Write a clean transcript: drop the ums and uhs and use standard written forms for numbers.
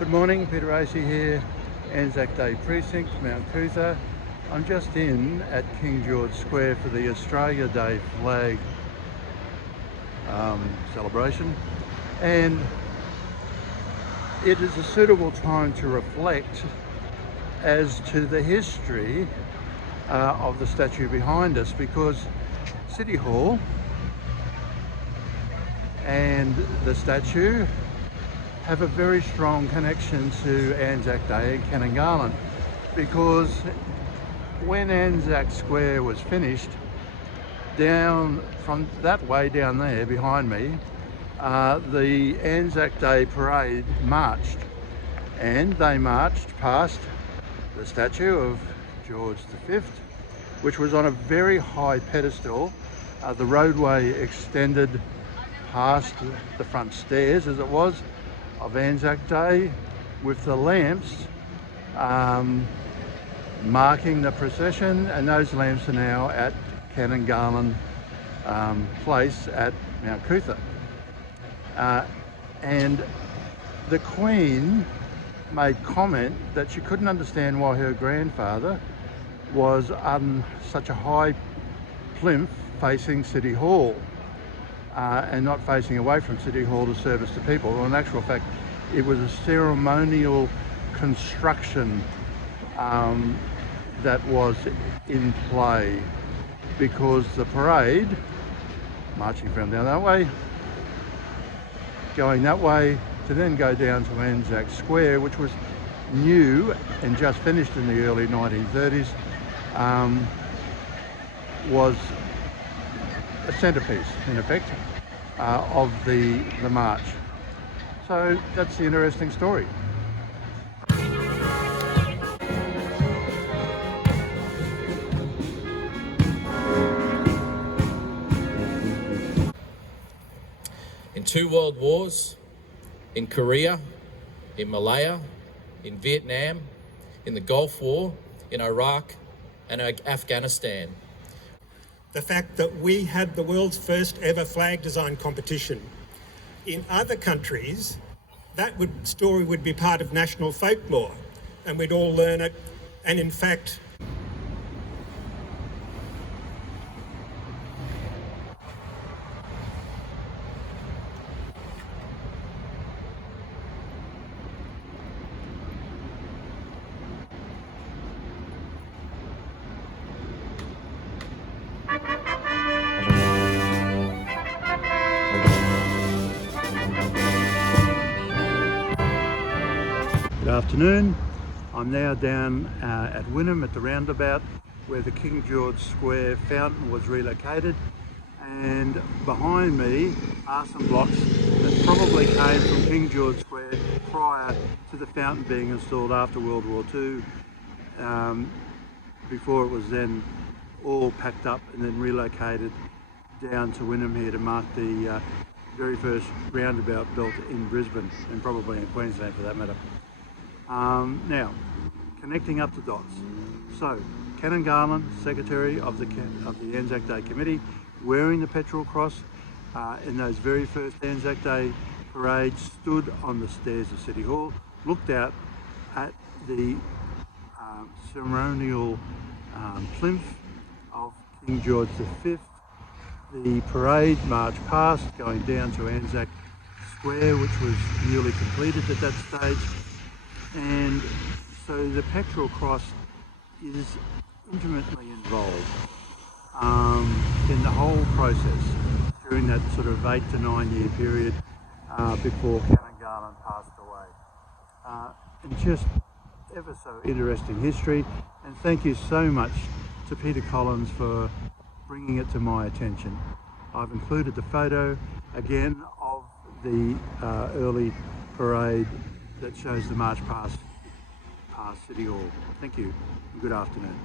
Good morning, Peter Racey here, Anzac Day Precinct, Mount Coot-tha. I'm just in at King George Square for the Australia Day flag celebration, and it is a suitable time to reflect as to the history of the statue behind us, because City Hall and the statue have a very strong connection to Anzac Day and Canon, Garland, because when Anzac Square was finished, down from that way down there behind me, the Anzac Day Parade marched, and they marched past the statue of George V, which was on a very high pedestal. The roadway extended past the front stairs, as it was, of Anzac Day, with the lamps marking the procession, and those lamps are now at Canon Garland place at Mount Coot-tha. And the Queen made comment that she couldn't understand why her grandfather was on such a high plinth facing City Hall and not facing away from City Hall to service to people. Well, in actual fact, it was a ceremonial construction that was in play, because the parade, marching from down that way, going that way to then go down to ANZAC Square, which was new and just finished in the early 1930s, was a centrepiece, in effect, of the march. So that's the interesting story. In 2 world wars, in Korea, in Malaya, in Vietnam, in the Gulf War, in Iraq and Afghanistan. The fact that we had the world's first ever flag design competition. In other countries, that story would be part of national folklore, and we'd all learn it, and in fact, Good afternoon. I'm now down at Wynnum at the roundabout where the King George Square fountain was relocated, and behind me are some blocks that probably came from King George Square prior to the fountain being installed after World War II, before it was then all packed up and then relocated down to Wynnum here to mark the very first roundabout built in Brisbane, and probably in Queensland for that matter. Now, connecting up the dots. So, Canon Garland, Secretary of the Anzac Day Committee, wearing the petrol cross in those very first Anzac Day parades, stood on the stairs of City Hall, looked out at the ceremonial plinth of King George V. The parade marched past, going down to ANZAC Square, which was newly completed at that stage. And so the petrol cross is intimately involved in the whole process during that sort of 8 to 9 year period before Canon Garland passed away. And just ever so interesting history, and thank you so much to Peter Collins for bringing it to my attention. I've included the photo again of the early parade that shows the march past City Hall. Thank you and good afternoon.